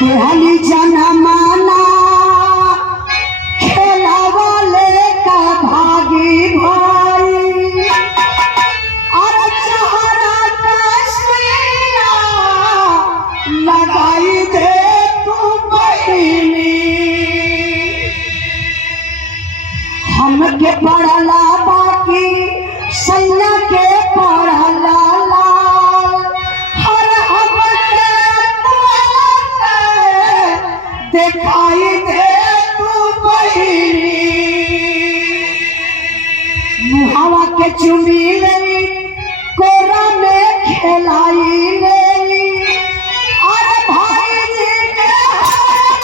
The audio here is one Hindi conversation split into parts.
पहली जनमाना खेला वाले का भागी भाई और चेहरा कसिया लगाई दे तू बहिनी हमके पढ़ला बाकी सैया के पढ़ला दिखाई दे तू बहिनी मुहावा के चुमी ले कोरा में खेलाई ले और भाई जी के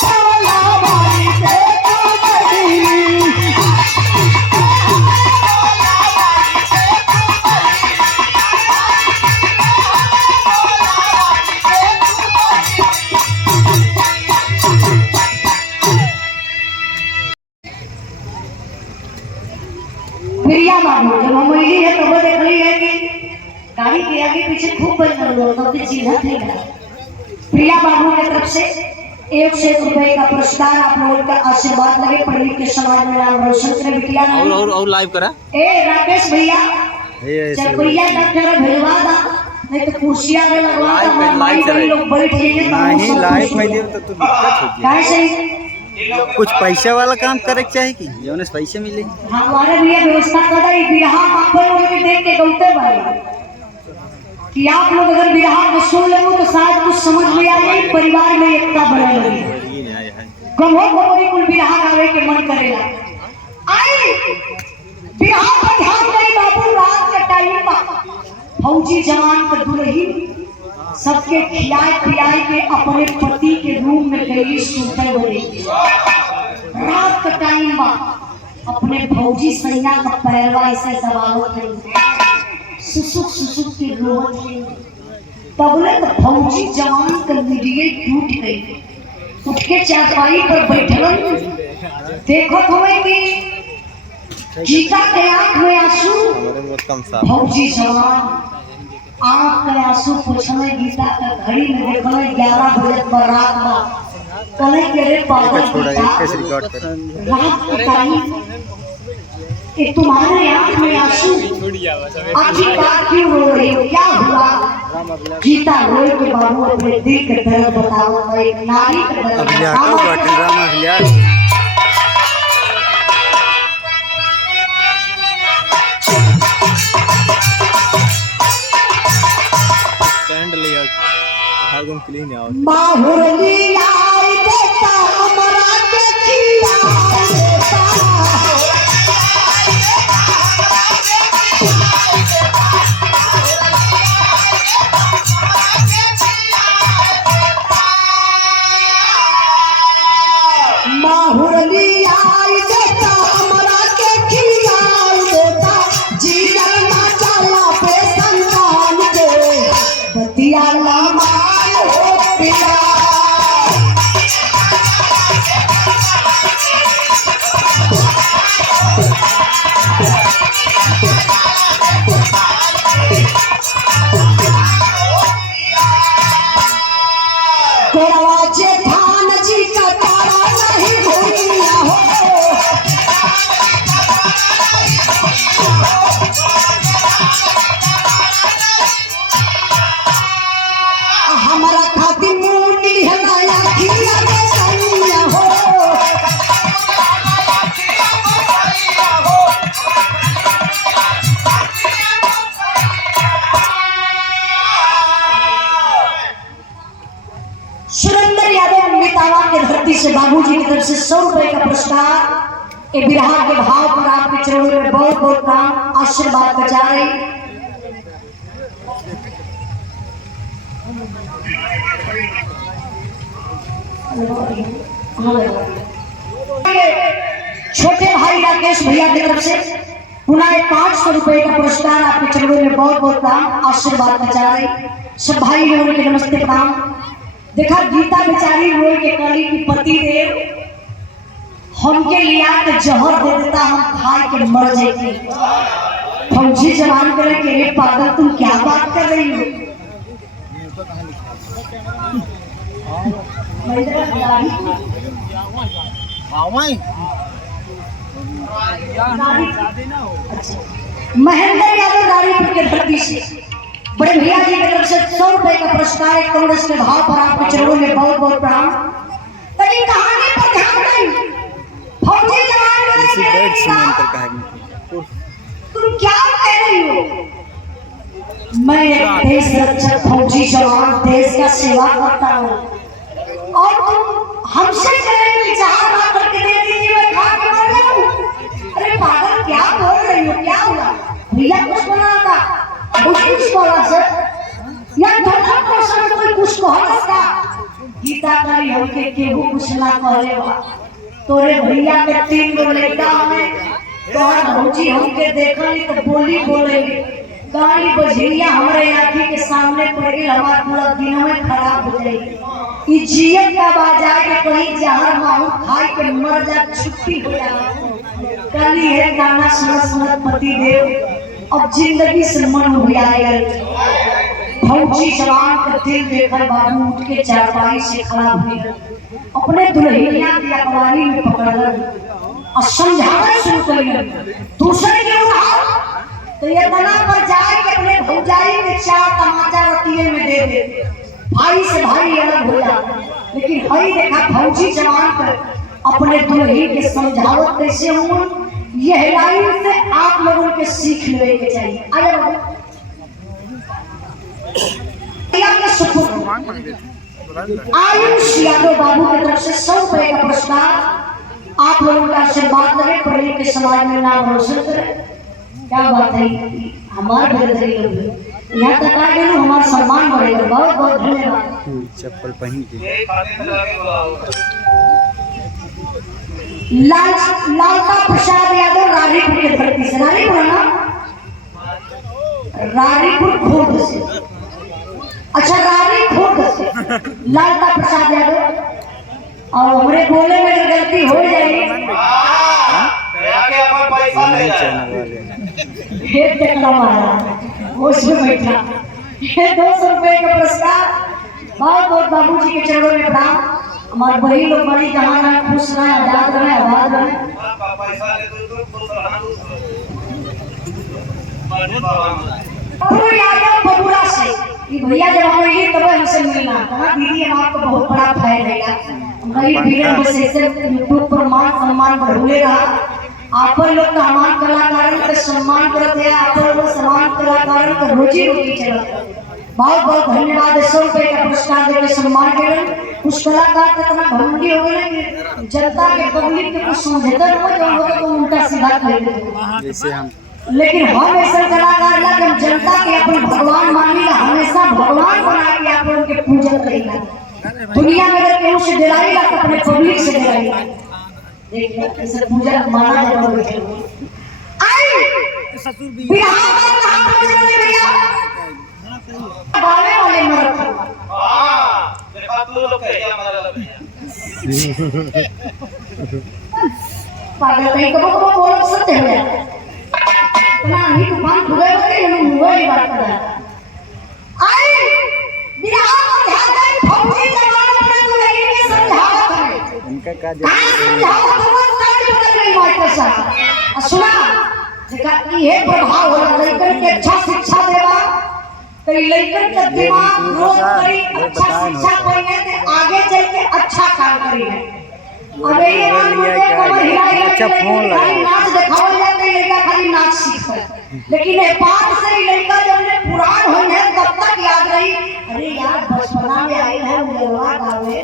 बोला भाई दे तू बहिनी प्रिया बाबू जब हम मिली है तो वो देख रही है कि गाड़ी के आगे पीछे खूब बजन लोग तो चिन्ह थे प्रिया बाबू की तरफ से 1 से रुपए का पुरस्कार आप लोगों का आशीर्वाद लगे पढ़ी के समाज में नाम रोशन करे बिटिया और लाइव करा ए राकेश भैया चरपैया डॉक्टर भेजवा दा नहीं तो कुर्सियां में लगवा दा माई लोग बैठ जाएंगे नहीं लाइव में दे तो दिक्कत होगी कैसे कुछ पैसे वाला काम करे चाहिए कि जोने पैसे मिले हमारे लिए व्यवस्था करा बिरहा आप लोग के देख के गलते भाई कि आप लोग अगर बिरहा को सुन ले तो शायद कुछ समझ में आ जाए परिवार में एकता बने रहे कम हो कोई कुल बिरहा गावे के मन करेगा आई बिरहा पर ध्यान दे बाबू रात के टाइम पर फौजी जवान के दुल्ही सबके खिलाए पिलाए के अपने पति के रूम में गई सुते हुए रात का टाइम में अपने फौजी सैया का पैरवा ऐसे दबावत है सुसुक के रोवत है तबले तो फौजी जवान का मीडिया टूट गई उठ के चारपाई पर बैठलन देखो तुम्हें कि गीता के आंख में आंसू फौजी जवान आँख के आंसू पूछने गीता का घड़ी में देखने 11 बजे पर रात में कले के रे पागल रात को टाइम ये तुम्हारे आँख में आंसू आखिर बात क्यों रो रही हो क्या हुआ गीता रोए के बाबू अपने दिल के दर्द बताओ एक नारी का दर्द माहुरली आई देता हमरा के खिया देता माहुरली आई देता हमरा के खिया देता जीवन ना चला पे संतान के बतिया लामा जेठान जी का तारा नहीं भूलिया हो हमारा खाती मुंडी है नया खिया के सैया हो सुरेंद्र यादव मितावा के धरती से बाबूजी की तरफ से 100 रुपए का पुरस्कार ये बिरहा के भाव पर आपके चरणों में बहुत बहुत काम आशीर्वाद बचा रही छोटे भाई राकेश भैया की तरफ से पुनः 500 रुपए का पुरस्कार आपके चरणों में बहुत बहुत काम आशीर्वाद बचा रही सब भाई लोगों के नमस्ते प्रणाम। देखा गीता बेचारी रोई के कली की पति देव हमके लिया के जहर दे देता हम खाए के मर जाते फौजी जवान करे कि अरे पागल तुम क्या बात कर रही हो। महेंद्र यादव गारीपुर के धरती से बड़े भैया जी की तरफ से 100 रुपए का पुरस्कार एक करोड़ के भाव पर आपके चरणों में बहुत बहुत प्रणाम। लेकिन कहानी पर ध्यान दें, फौजी जवान तुम क्या कह रही हो। मैं एक देश रक्षक फौजी जवान देश का सेवा करता हूँ और तुम हमसे चले चार बार करके दे दीजिए मैं खा के मर जाऊं। अरे पागल क्या बोल रही हो, क्या हुआ भैया कुछ बोला था कुछ बोला सर या धर्म पोषण कोई कुछ कहा था गीता करी हमके केहू कुछ ना कहले बा तोरे भैया के 3 गो लड़का हमें तोहर भौजी हमके देखली तो बोली बोलेगी गाड़ी बजरिया हमारे आँखी के सामने पड़ गई हमारा पूरा दिन में खराब हो जाएगी। ई जियत का बाजार के कहीं जहर माहू खाई के मर जा छुट्टी हो जाए। कल है गाना सुनत सुनत पति देव अब जिंदगी से मन हो जाएगा। फौजी जवान का दिल देखकर बाबू उठ के चारपाई से खड़ा हुए अपने दुल्हनिया की अखबारी में पकड़कर और समझाना शुरू कर दूसरे के उधार तो ये तना पर जाए के अपने भौजाई के 4 तमाचा रतिये में दे दे भाई से भाई अलग हो जाता। लेकिन भाई देखा फौजी जवान कर अपने दुल्ही के समझावत कैसे हूँ यह लाइन से आप लोगों के सीख लेने के चाहिए। आयुष यादव बाबू की तरफ से 100 रुपए का पुरस्कार आप लोगों का आशीर्वाद लगे पढ़े के समाज में नाम रोशन करे। क्या बात है हमारे यहाँ तक आ गए हमारा सम्मान बढ़ेगा। बहुत बहुत धन्यवाद। चप्पल पहन के लालता प्रसाद यादव रारीपुर के धरती से रारीपुर ना रारीपुर खोद से अच्छा रारी खोद से लालता प्रसाद यादव और हमारे बोले में गलती हो जाएगी उसमें बैठा 200 रुपए का पुरस्कार बहुत बहुत बाबू जी के चरणों में प्रणाम। हमारे बड़ी लोग बड़ी जहाँ रहे खुश रहे आजाद रहे आबाद रहे। बबूरा से भैया जब हम ये तब हमसे मिलना कहा दीदी हम आपको बहुत बड़ा फायदा देगा हमारी वीडियो बस ऐसे यूट्यूब पर मान सम्मान बढ़ोले रहा आप लोग का हमान कलाकारों का सम्मान करते हैं आप लोग सम्मान कलाकारों का रोजी रोटी चलता है। बहुत बहुत धन्यवाद। 100 रुपए का पुरस्कार देकर सम्मान करें। कुछ कलाकार इतना घमंडी हो गए कि जनता के पब्लिक के कुछ समझता नहीं जो होगा तो उल्टा सीधा कर देते जैसे हम लेकिन हम ऐसे कलाकार ला कि जनता के अपन भगवान मानिएगा हमेशा भगवान बना के आप लोगों के पूजन करेगा। दुनिया में अगर केहू से डराएगा तो अपने पब्लिक से डराएगा। देखिए पूजा माना जाता है। बाले वाले मरद देखा तू लोग कहिया पागल कहीं कबो बोल सकते हैं इतना ही तूफान खुदा के हम हुआ ही बात कर रहा आई बिहार को ध्यान दें फौजी जवान अपने दुल्हन के समझावत है उनका का समझावत नहीं मार के साथ सुना जेका ये प्रभाव होला लड़कन के अच्छा शिक्षा देवा तो लड़कन का दिमाग रोज करी अच्छा शिक्षा पाएंगे तो आगे चल के अच्छा काम करेंगे। अबे ये अच्छा फोन लगा नाच दिखावल जाते लड़का खाली नाच सीखता है लेकिन ये बात से लड़का जब ने पुरान हो है तब तक याद रही अरे यार बचपना में आई है मुगलवा गावे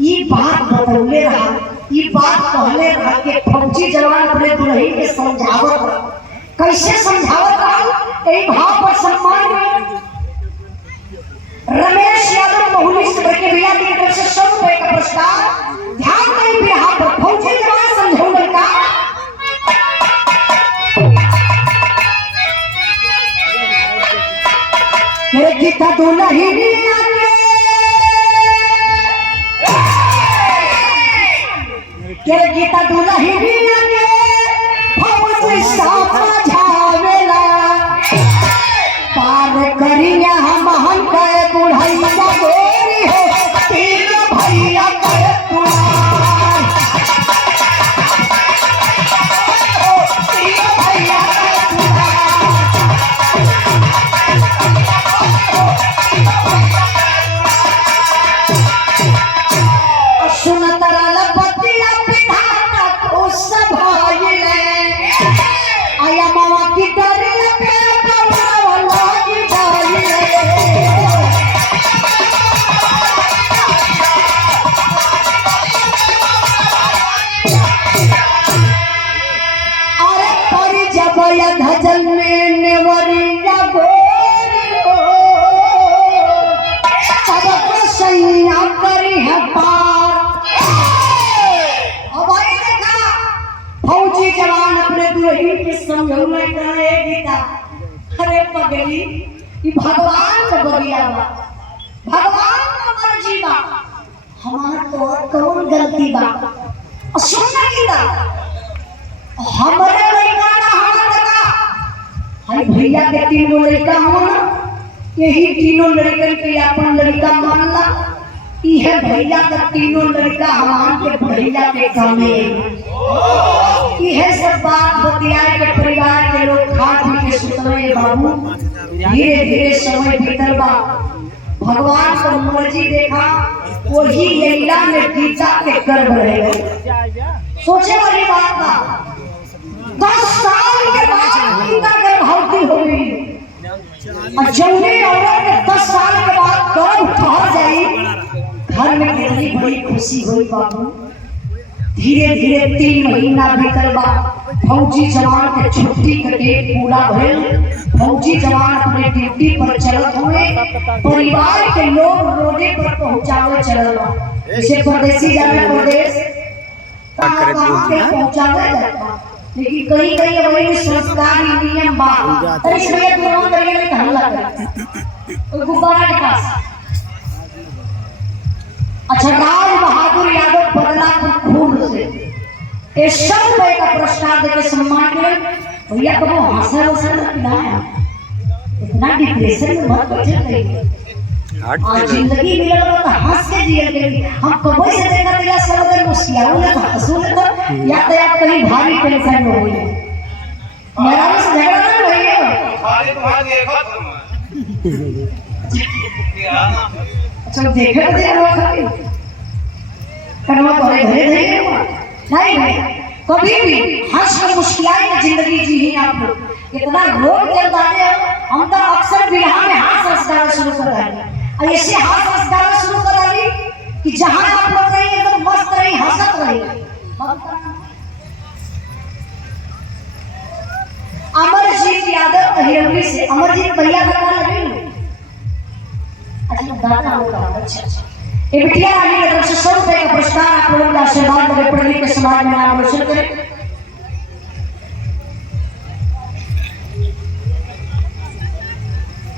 ये बात बदलने रहा ये बात कहले रहा के फौजी जवान अपने दुल्हन के समझावत कैसे समझावत रहा एक भाव पर सम्मान रमेश यादव बहुली से बड़के भैया की तरफ से 100 रुपए का पुरस्कार ध्यान दें बिहार पर फौजी जवान समझौले का तेरे गीता दुल्हनिया के तेरे गीता दुल्हनिया के फौजी साथ झावेला करिया हम कहे बुढ़ैया गोरी हो तीन भैया कहे पुरान तीन भैया कहे पुरान सुनत रहल बतिया पिधाना को सभाइले आया मामा की डरिया पे लागी डालिले अरे परी जब या धजल में नेवरिया गोरी हो तब को सैया करी है पार अब आई देखा फौजी जवान अपने दुल्हन के समझौले करे गीता अरे पगली ये भगवान का बगिया बा भगवान का मर्जी बा हमार तो कौन गलती बा और सुनना की बा हमारे लड़का ना हमार लड़का हाय भैया के तीन गो लड़का हो ना यही तीनों लड़कन के अपन लड़का मानला ये भैया का तीनों लड़का हमार के भैया के कामे यह सब बात बतियाए के परिवार के लोग खा पी के सुतले बाबू धीरे धीरे समय बीतल बा भगवान का मर्जी देखा वही लीला में गीता के गर्भ रहे सोचे वाली बात बा 10 साल के बाद गीता गर्भवती हो गई और जौने औरत के 10 साल के बाद गर्भ ठहर जाई घर में कितनी बड़ी खुशी हुई बाबू धीरे धीरे 3 महीना बीतल बा फौजी जवान के छुट्टी के डेट पूरा भइल फौजी जवान अपने ड्यूटी पर चलत हुए परिवार के लोग रोडे पर पहुंचावे चलल बा जैसे परदेसी जाने परदेश पहुंचावे जाता लेकिन कहीं कहीं अवैध संस्कार नियम बा अरे भैया दोनों तरीके में हल्ला कर गुब्बारा के पास अच्छा राज बहादुर यादव बदलापुर खून से 100 रुपए का पुरस्कार देकर सम्मान किया भैया कब हंसा वसा ना इतना डिप्रेशन में मत बैठे रहिए आज जिंदगी मिलल तो हंस के जियल के हम कब से देखा तेरा सब अगर मुस्कियाओं ने हंसू ने तो या कहीं भारी टेंशन में होई मेरा से झगड़ा ना भैया खाली तुम्हारा देखो चलो देखे तो दे रो खाली कड़वा तोरे घरे धरे नहीं भाई कभी भी हंस कर मुस्कुराए की जिंदगी जी ही आप लोग इतना रोड के दाने हम तो अक्सर बिहार में हाथ संस्कार शुरू कर रहे हैं और ऐसे हाथ संस्कार शुरू कर रही कि जहां आप लोग रही एकदम मस्त रही हंसत रही अमरजीत यादव हिरवी से अमरजीत भैया का लगे अच्छा दादा होगा अच्छा ये बिटिया रानी की तरफ से 100 रुपए का पुरस्कार आप लोगों का आशीर्वाद मेरे पढ़ने के समाज में नाम रोशन करें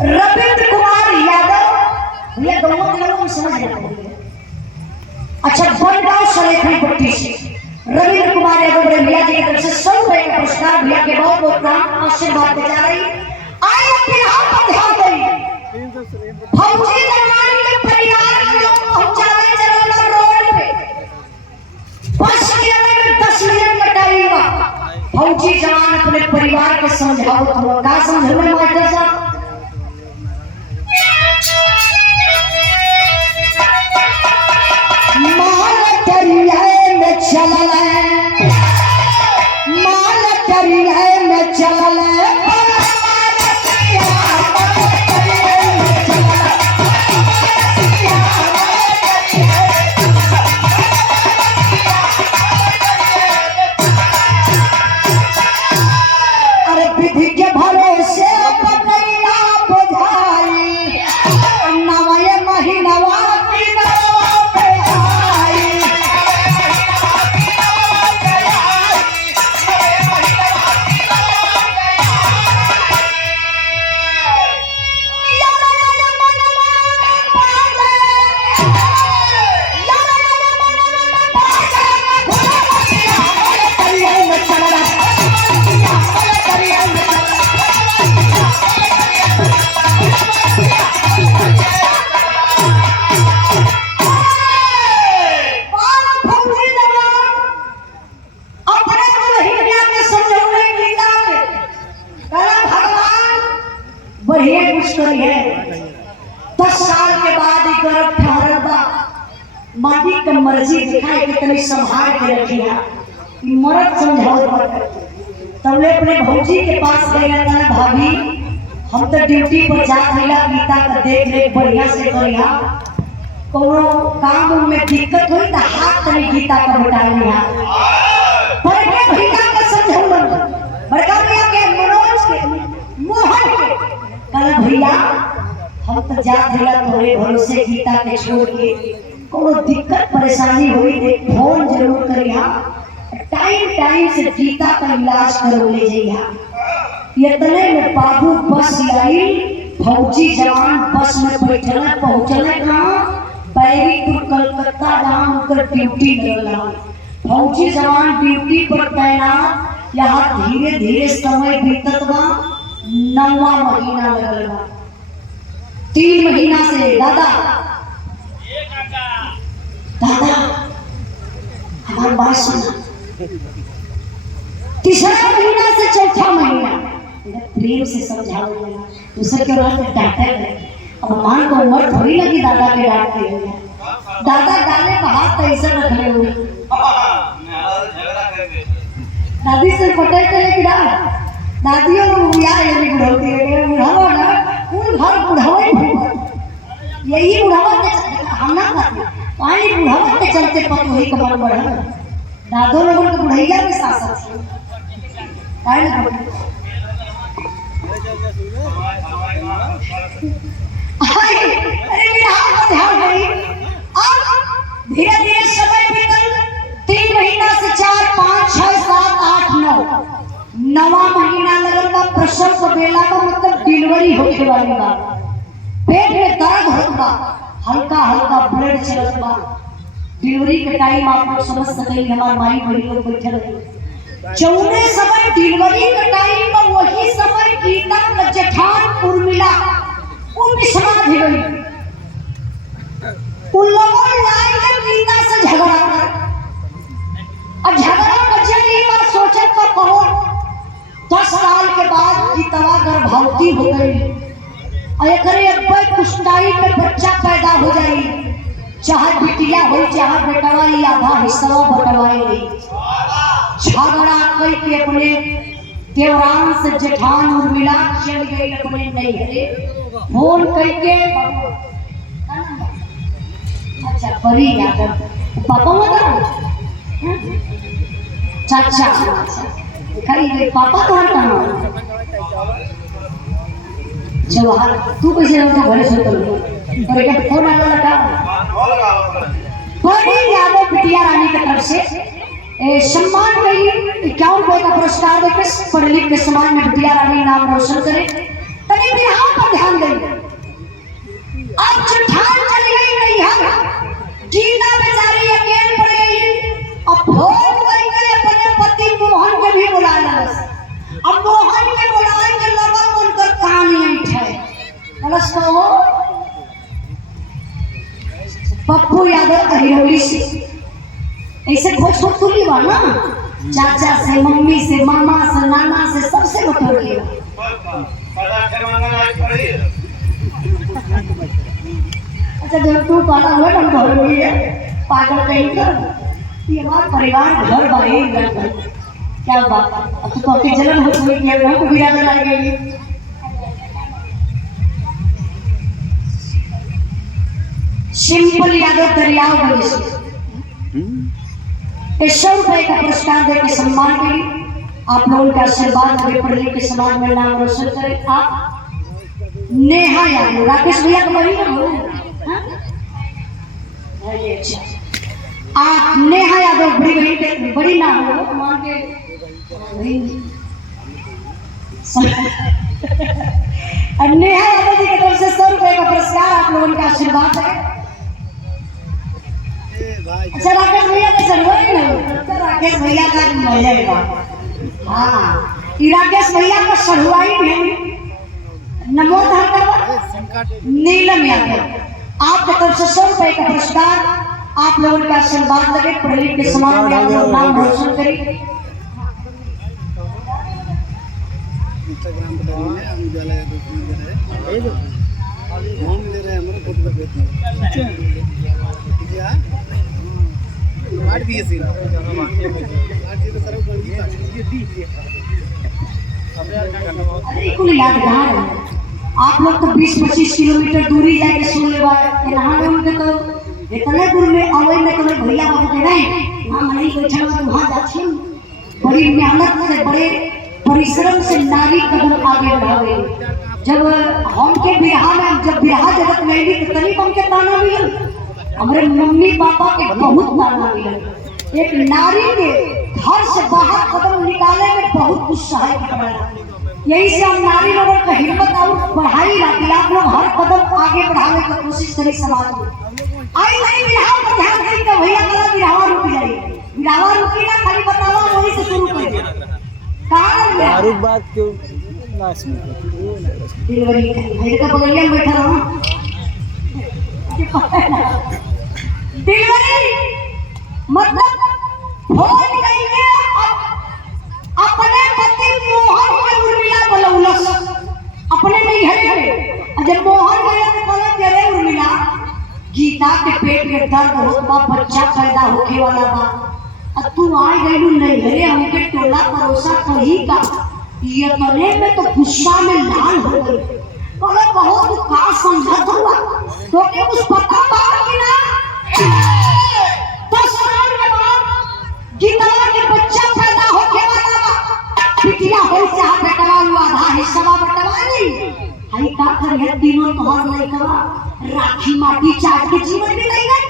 रविंद्र कुमार यादव ये दोनों दिनों में समझ जाते हैं अच्छा बनगांव सलेखनी पट्टी से रविंद्र कुमार यादव भैया जी की तरफ से 100 रुपए का पुरस्कार भैया के बहुत बहुत नाम आशीर्वाद दे जा रही आए अपने हाथ पर ध्यान दें फौजी जवान के परिवार के लोग पहुंचावे चलो रोड पे बस के में 10 मिनट में टाइम फौजी जवान अपने परिवार के समझाओ तो का समझावे मास्टर साहब माल करिए में चलल माल करिए में चलल परवरिश करी है। 10 साल के बाद एक गर्भ ठहरल बा, मालिक का मर्जी दिखाई कि तनी संभाल के रखिया, मरद समझाओ मत। तब ले अपने भौजी के पास गया था, भाभी हम तो ड्यूटी पर जा रहा, गीता का देख रेख बढ़िया से करिया, कोनो काम में दिक्कत हुई तो हाथ तनी गीता का बता लिया। पर के भैया का समझौलन बड़का भैया के मनोज के मोहन के कहला भैया हम तो जा रहा तोरे भरोसे गीता के छोड़ के, कोनो दिक्कत परेशानी हुई दे फोन जरूर करिया, टाइम से गीता का इलाज करो ले जइया। इतने में बाबू बस आई, फौजी जवान बस में बैठल पहुंचल कहाँ बैरीपुर कलकत्ता जहाँ उनकर ड्यूटी लगला। फौजी जवान ड्यूटी पर तैनात, यहाँ धीरे धीरे समय बीतत बा, 9वां महीना लगल बा। 3 महीना से दादा हमारी बात सुना, 3रा महीना से 4था महीना प्रेम से समझाओ, दूसरे के रोज डांटे गए। अब मान को उम्र थोड़ी लगी दादा के डांटते हुए, दादा गाले में हाथ ऐसे रखले हुए, दादी से पटे चले कि दादियों को बुढ़िया यही बुढ़ौती है, बुढ़ावा ना उन घर बुढ़ावा यही बुढ़ावा के हम ना करते पानी बुढ़ावा के चलते पत वही कमर बढ़ दादो लोगों को बुढ़ैया के साथ धीरे धीरे समय बीतल, 3 महीना से 4, 5, 6, 7, 8, 9 9वां महीना लगल बा। प्रसव का बेला का मतलब डिलीवरी होने वाली बा, पेट में दर्द होत बा, हल्का हल्का ब्लड चलत बा। डिलीवरी के टाइम आप लोग समझ सके, हमारे माई बड़ी लोग बैठे रहे, जौने समय डिलीवरी का टाइम बा वही समय गीता का जेठान उर्मिला उन समाधि गई। उन लोगों ने लाइन गीता से झगड़ा कर, अब झगड़ा बच्चे की बात सोचे तो कहो 10 साल के बाद गीतवा गर्भवती हो गई, और एक कुछ टाइम में बच्चा पैदा हो जाए, चाहे बिटिया हो चाहे बेटवा, आधा हिस्सा बटवाए गई। झगड़ा कई के अपने देवरान से जेठान उर्मिला चल गई अपने नैहरे, फोन कई के अच्छा बड़ी यादव पापा मत चाचा कहीं गई पापा तो हर जवाहर तू कैसे रहता घरे से और एक फोन आने लगा बड़ी यादव बिटिया रानी की तरफ से सम्मान गई 51 रुपए का पुरस्कार देकर पढ़ लिख के समाज में बिटिया रानी नाम रोशन करे। तभी भी यहाँ पर ध्यान गई, अब जेठान चली गई नहीं, गीता बेचारी अकेले पड़ गई। अब फोन करके अपने पति मोहन के भी बुलाया, अब मोहन के बुलाए के लगन उनकर कहानी है नमस्कार पप्पू यादव हिरोली से ऐसे भोजपुरी बा ना, चाचा से मम्मी से मामा से नाना से सबसे बटोर अच्छा जब तू पाला हुआ हम घर हुई है पागल कहीं कर, ये हमारा परिवार घर बाई क्या बात। अब तो आपकी जलन हो गई है, हम को याद आ गई। सिंपल यादव दरियाव गई 100 रुपए का पुरस्कार देकर सम्मान करी। आप लोगों का आशीर्वाद लगे पढ़ लिख के समाज में नाम रोशन करें। आप नेहा यादव राकेश भैया का बड़ी ना हो, आप नेहा यादव बड़ी ना हो मान के नेहा यादव जी की तरफ से 100 रुपए का पुरस्कार आप लोगों का आशीर्वाद है। अच्छा राकेश भैया का सरवरी नहीं, राकेश भैया का मजेगा। हाँ राकेश भैया का सरवाई नहीं, नमो नीलम यादव आपकी तरफ से 100 रुपए का पुरस्कार आप लोगों का आशीर्वाद लगे पढ़ लिख के समाज में नाम रोशन करें। अरे कुल यादगार है। आप लोग तो 20-25 किलोमीटर दूरी जाके सुन ले नहा के तो इतने दूर में आवे में तो भैया बाबू के नहीं हम नहीं बैठा तो वहाँ जाती बड़ी मेहनत से बड़े परिश्रम से नारी कदम आगे बढ़ावे। जब हम के बिरहा में जब बिरहा जगत में भी तनी हम के ताना मिलल हमारे मम्मी पापा के बहुत ताना मिलल। एक नारी के घर से बाहर कदम निकाले में बहुत कुछ सहायक पड़ा। यही से हम नारी लोगों का हिम्मत और बढ़ाई रहती। आप लोग हर कदम आगे बढ़ाने की कोशिश करें समाज में। आई नहीं बिरहा पर ध्यान दें कि भैया कला बिरहा रुक जाए। बिरहा रुकी ना खाली बताओ वही से शुरू करें। कहाँ रुक बात क्यों नाच में दिलवरी है तो बगलिया में बैठा रहा दिलवरी मतलब फोन कइले अपने पति मोहन के उर्मिला बोलौलस अपने नहीं है जब मोहन गया तो कहला कि अरे उर्मिला गीता के पेट में दर्द होत बा बच्चा पैदा होके वाला बा अब तू आ गइलू नहीं है हमके टोला परोसा कही का ये तने में तो गुस्सा में लाल हो गई। बोले बहुत का समझत हुआ तो के कुछ पता बा कि ना 10 साल के बाद गीता के बच्चा पैदा होके वाला बा पिटिया हो चाह बेटवा हुआ आधा हिस्सा बटवा नहीं हई का कर है तीनों तोहर नहीं करा राखी माटी चाट के जीवन भी नहीं गई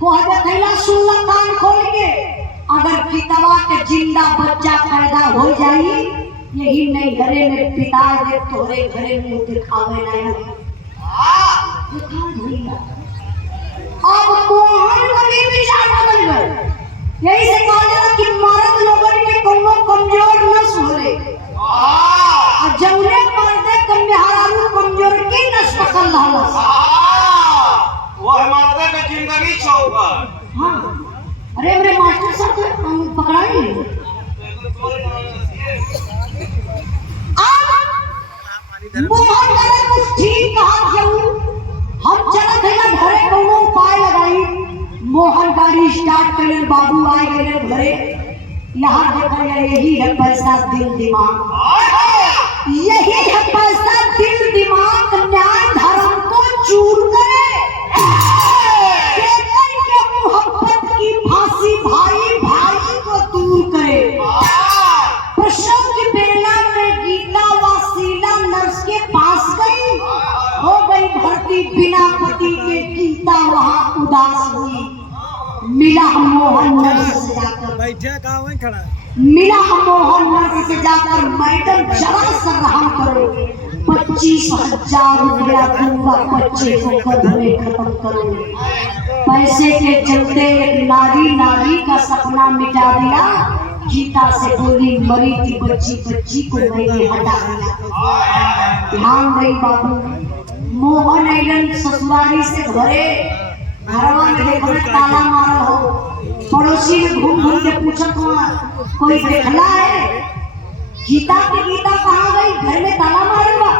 कोहबे थैला सुनला कान खोल के अगर गीतवा के जिंदा बच्चा पैदा हो जाई यही नहीं घरे में पिता दे तोरे घरे में दिखावे नहीं अब मोहन कभी विचार बदल गए। यही से कहा जाता कि मर्द लोगन के कोनो कमजोर नस होले और जौने मर्दे कमहारारू कमजोर की नस पकड़ लालस वो हमारे का जिंदगी चौपट। हां अरे मेरे मास्टर साहब पकड़ाई मोहन करे कुछ ठीक कहा जरूर हम चला थैला घरे कोनो उपाय लगाई। मोहन गाड़ी स्टार्ट करे बाबू आ गए घरे यहाँ देखा यही है पैसा दिल दिमाग यही है पैसा दिल दिमाग न्याय धर्म को चूर करे मोहब्बत की फांसी भाई भाई को दूर करे। प्रसव की बेला में गीता वसीला नर्स के पास गई हो गई भर्ती बिना पति के गीता वहाँ उदास हुई। मिला मोहन नर्स से जाकर बैठे कहाँ वहीं खड़ा मिला मोहन नर्स से जाकर मैडम जरा सा रहम करो 25,000 रुपया दूंगा बच्चे को गर्भ में खत्म करो। पैसे के चलते एक नारी का सपना मिटा दिया। गीता से बोली मरी थी बच्ची को मैंने हटा दिया। ध्यान गई बाबू मोहन आइलन ससुराली से घरे घरवा में देखो ताला मारा हो पड़ोसी में घूम के पूछत हो कोई देखला है गीता कहाँ गई घर में ताला मारेगा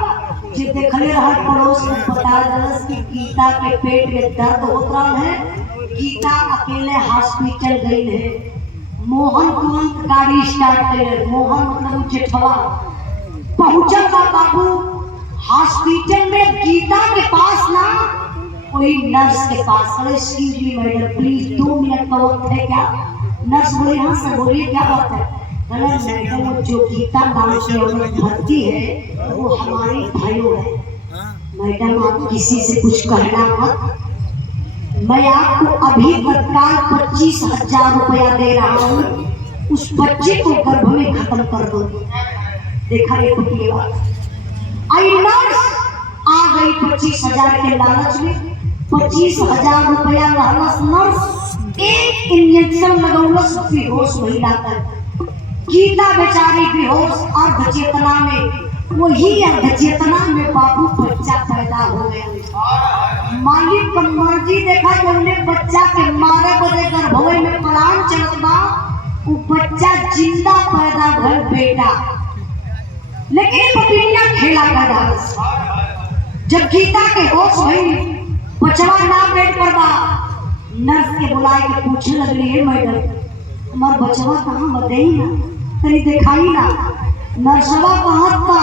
जे देखले रहत पड़ोस में बता दलस कि गीता के पेट में दर्द होत रहा है गीता अकेले हॉस्पिटल गई है। मोहन तुरंत गाड़ी स्टार्ट करे मोहन मतलब जेठवा पहुंचल बा बाबू हॉस्पिटल में गीता के पास ना कोई नर्स के पास excuse me madam please 2 minute का वक्त है क्या। नर्स बोले हाँ सर बोलिए क्या बात है। मैडम जो गीता नाम से भर्ती है वो हमारे भाइयों है। मैडम आप किसी से कुछ कहना मत मैं आपको अभी तत्काल 25,000 रुपया दे रहा हूँ उस बच्चे को गर्भ में खत्म कर दो। देखा ये कुछ आई नर्स आ गई 25,000 के लालच में 25,000 रुपया लालच नर्स एक इंजेक्शन लगौलस बेहोश महिला कर गीता बेचारी बेहोश अर्ध चेतना में वही अर्ध चेतना में बाबू बच्चा पैदा हो गया। मालिक का मर्जी देखा जब उन्हें बच्चा के मारे बदे गर्भवे में प्राण चलत बा वो बच्चा जिंदा पैदा भर बेटा लेकिन पपीनिया खेला कर जब गीता के होश भई बचवा ना बेड पर बा, नर्स के बुलाए के पूछे लगली, है मैडम हमार बचवा कहाँ बताई ना, तनी दिखाई ना। नर्सवा कहत बा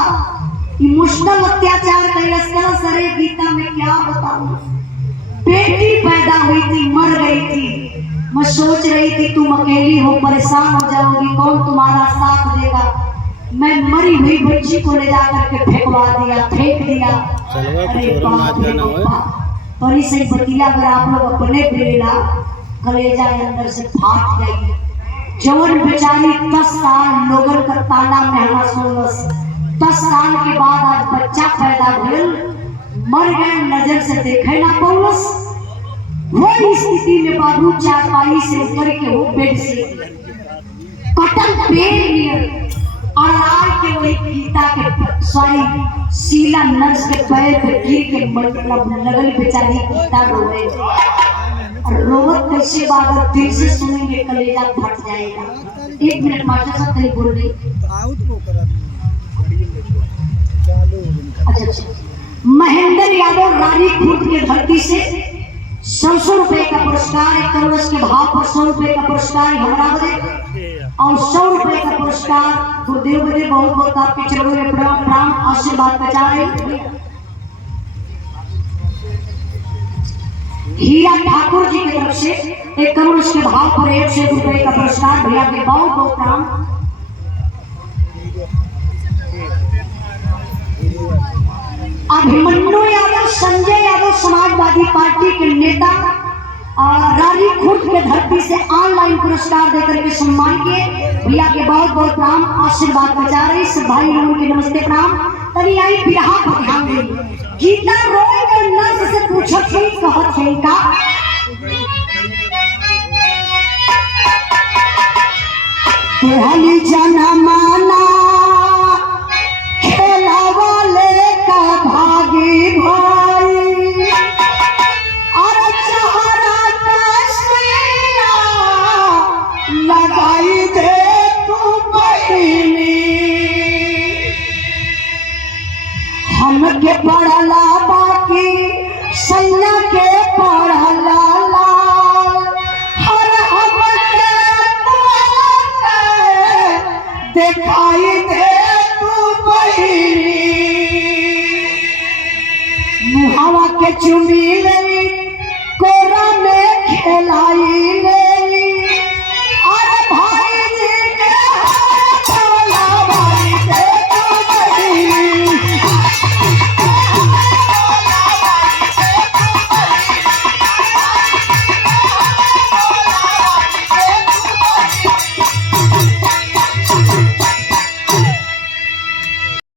इमोशनल अत्याचार कैलस करा सरे गीता में क्या बताऊं, बेटी पैदा हुई थी मर गई थी, मैं सोच रही थी तुम अकेली हो परेशान हो जाओगी, कौन तुम्हारा साथ देगा, मैं मरी हुई बच्ची को ले जाकर के फेंकवा दिया, फेंक दिया। अरे बाप रे बाप, बड़ी सही बतिया अगर आप लोग अपने पेला कलेजा अंदर से फाट जाएगी। जवन बेचारी 10 साल लोगन का ताना महना सोलस, 10 साल के बाद आज बच्चा पैदा भेल, मर गए, नजर से देखे ना पौलस। वो स्थिति में बाबू चारपाई से उतर के वो बेड से कटल पेड़ नियर और आग के वही गीता के सॉरी शीला नर्स के पैर पे गिर के मतलब लगल बेचारी गीता रोए, और रोवत कैसे बात दिल से सुनेंगे कलेजा फट जाएगा। 1 मिनट मास्टर साहब कहीं बोल रही। अच्छा, महेंद्र यादव रानी खुद के धरती से 100 रुपए का पुरस्कार, 1 करोड़ के भाव पर 100 रुपए का पुरस्कार हमरा बदे, और 100 रुपए का पुरस्कार गुरुदेव बदे बहुत बहुत आपके चरणों में प्रणाम आशीर्वाद बचा रहे। हीरा ठाकुर जी की तरफ से 1 करोड़ के भाव पर 100 रुपए का पुरस्कार भैया के बहुत बहुत प्रणाम। अभिमन्यु यादव, संजय यादव समाजवादी पार्टी के नेता रानी खुर्द के धरती से ऑनलाइन पुरस्कार देकर के सम्मान किए, भैया के बहुत बहुत प्रणाम आशीर्वाद बचा रहे। सब भाई लोगों के नमस्ते प्रणाम। तनी आई बिरहा पर ध्यान दें। गीता रोए के नर्स से पूछत है, कहत है का पहली जनमाना खेला वाले का भागी भाई, और चेहरा कसिया लगाई दे तू बहिनी, हमके पढ़ला बाकी सैया के पढ़ला लाल, हर हमके दिखाई दे तू बहिनी, मुहावा के चुमी ले कोरा में खेलाई ले,